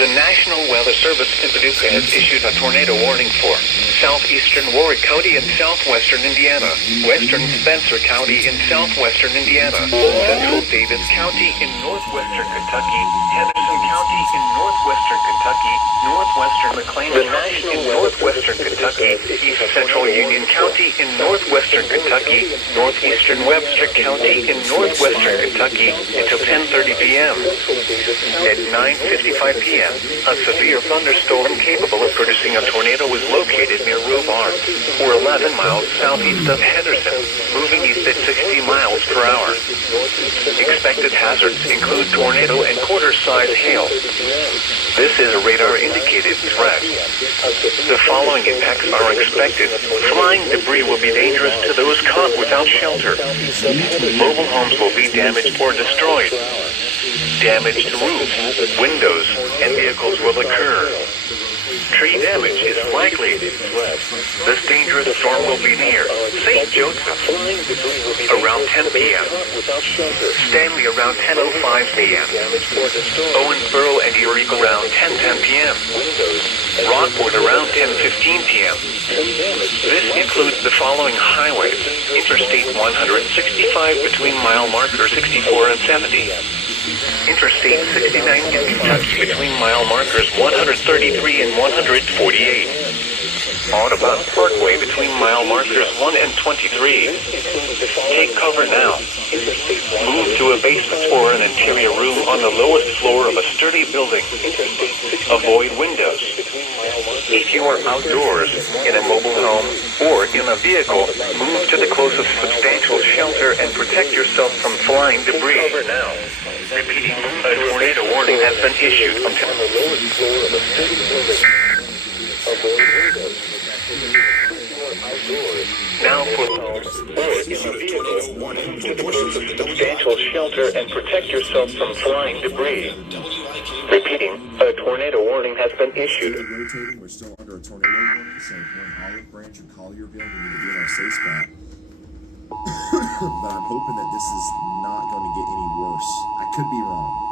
The National Weather Service in Paducah has issued a tornado warning for southeastern Warwick County in southwestern Indiana, western Spencer County in southwestern Indiana, central Davis County in northwestern Kentucky, Henderson County in northwestern Kentucky, northwestern McLean County in northwestern Kentucky, east central Union County in northwestern Kentucky, northeastern Webster County in northwestern Kentucky until 10:30 p.m. At 9:55 p.m., a severe thunderstorm capable of producing a tornado was located near Robards, or 11 miles southeast of Henderson, moving east at 60 miles per hour. Expected hazards include tornado and quarter-size hail. This is a radar-indicated threat. The following impacts are expected. Flying debris will be dangerous to those caught without shelter. Mobile homes will be damaged or destroyed. Damage to roofs, windows, and vehicles will occur. Tree damage is likely. This dangerous storm will be near St. Joseph around 10 p.m. Stanley around 10:05 p.m. Owensboro and Eureka around 10:10 p.m. Rockport around 10:15 p.m. This includes the following highways: Interstate 165 between mile marker 64 and 70. Interstate 69 in Kentucky between mile markers 133 and 148. Audubon Parkway between mile markers 1 and 23. Take cover now. Move to a basement or an interior room on the lowest floor of a sturdy building. Avoid windows. If you are outdoors, in a mobile home, or in a vehicle, move to the closest substantial shelter and protect yourself from flying debris. Repeating, a tornado warning has been issued until the lowest floor of a sturdy building. Now for home, or in a vehicle, move to the closest substantial shelter and protect yourself from flying debris. Repeating, a tornado warning has been issued. Rotating, we're still under a tornado warning, so if we're in Olive Branch or Collierville, we need to be in our safe spot. But I'm hoping that this is not going to get any worse. I could be wrong.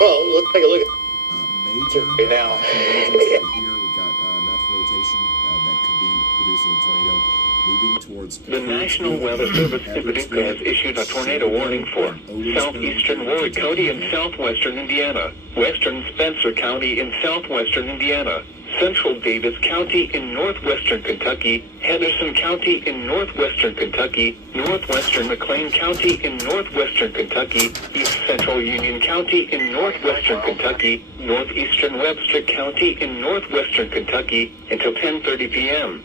Well, let's take a look at Major. it now. Here we've got enough rotation that could be producing a tornado moving towards. The National Weather Service in Paducah has issued a tornado warning for southeastern Warwick County in southwestern Indiana, western Spencer County in southwestern Indiana, central Davis County in northwestern Kentucky, Henderson County in northwestern Kentucky, northwestern McLean County in northwestern Kentucky, east central Union County in northwestern Kentucky, northeastern Webster County in northwestern Kentucky until 10:30 p.m.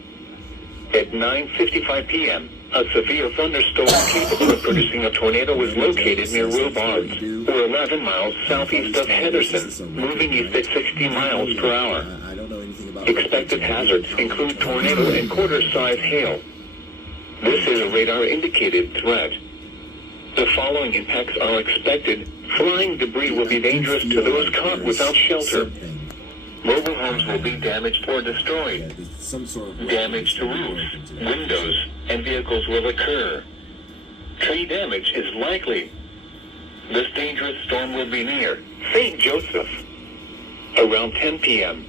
At 9:55 p.m., a severe thunderstorm capable of producing a tornado was located near Robards, or 11 miles southeast of Henderson, moving east at 60 miles per hour. Expected hazards include tornado and quarter-size hail. This is a radar-indicated threat. The following impacts are expected. Flying debris will be dangerous to those caught without shelter. Mobile homes will be damaged or destroyed. Damage to roofs, windows, and vehicles will occur. Tree damage is likely. This dangerous storm will be near St. Joseph around 10 p.m.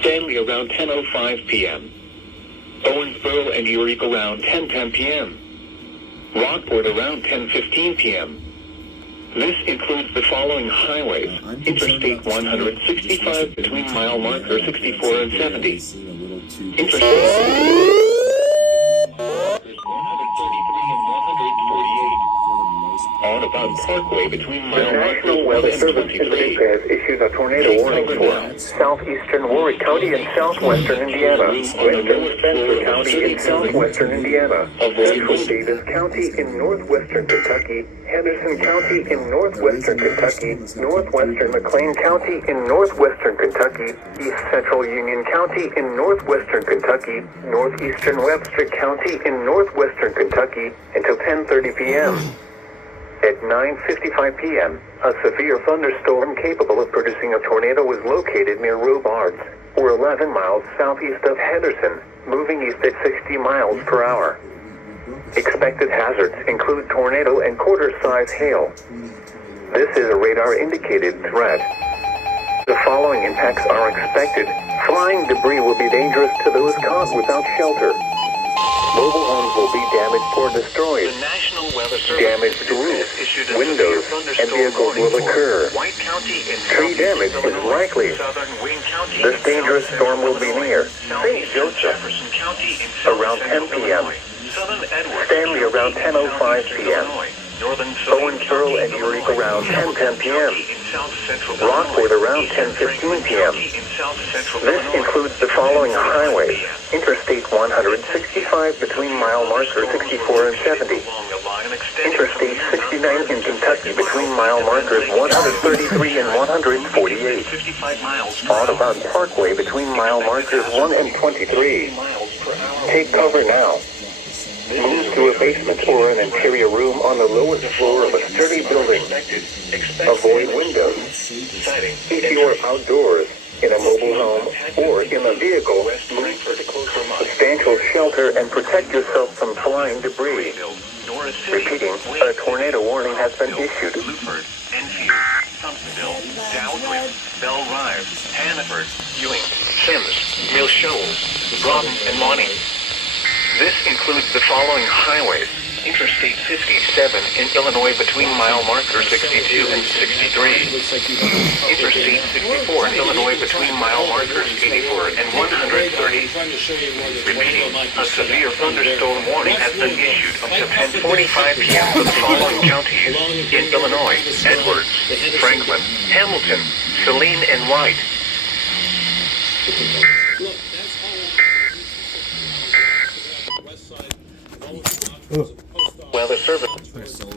Stanley around 10:05 p.m. Owensboro and Eureka around 10:10 p.m. Rockport around 10:15 p.m. This includes the following highways: Interstate 165 between mile marker 64 and 70. Interstate Audubon Parkway between mile markers 1 and 23. Has issued a tornado warning for southeastern Warwick County in southwestern Indiana, western Spencer County in southwestern Indiana, central Davis County in northwestern Kentucky, Henderson County in northwestern Kentucky, northwestern McLean County in northwestern Kentucky, east central Union County in northwestern Kentucky, northeastern Webster County in northwestern Kentucky until 10:30 p.m. At 9:55 p.m., A severe thunderstorm capable of producing a tornado was located near Robards, or 11 miles southeast of Henderson, moving east at 60 miles per hour. Expected hazards include tornado and quarter-size hail. This is a radar-indicated threat. The following impacts are expected. Flying debris will be dangerous to those caught without shelter. Mobile homes will be damaged or destroyed. The National Weather Service Damaged roofs, issued a windows, severe and vehicles thunderstorm will warning occur. for White County in Tree southeastern damage is Illinois, likely. southern Wayne County This in dangerous south storm will central be Illinois, near St. southeastern Joseph Jefferson County in south around 10 central p.m. Illinois, southern Edwards Stanley County around in 10:05 southeastern p.m. Illinois, northern Owensboro and County, Eureka Illinois, around 10:10 p.m. County in south central Rockford Illinois, around eastern 10:15 Franklin p.m. County in south central This Illinois, includes the following 10:45 highways. p.m. Interstate 165 between mile markers 64 and 70. Interstate 69 in Kentucky between mile markers 133 and 148. Audubon Parkway between mile markers 1 and 23. Take cover now. Move to a basement or an interior room on the lowest floor of a sturdy building. Avoid windows. If you are outdoors, in a mobile home, or in a vehicle, move for substantial shelter and protect yourself from flying debris. Repeating, a tornado warning has been issued. Bluford, Enfield, Thompsonville, Dowdrift, Bell Rive, Hannaford, Ewing, Sims, Mill Shoals, Broughton, and Monty. This includes the following highways. Interstate 57 in Illinois between mile markers 62 and 63. Interstate 64 in Illinois between mile markers 84 and 130. Repeating, a severe thunderstorm warning has been issued up to 10:45 p.m. for the following counties in Illinois: Edwards, Franklin, Hamilton, Saline, and White. Weather Service.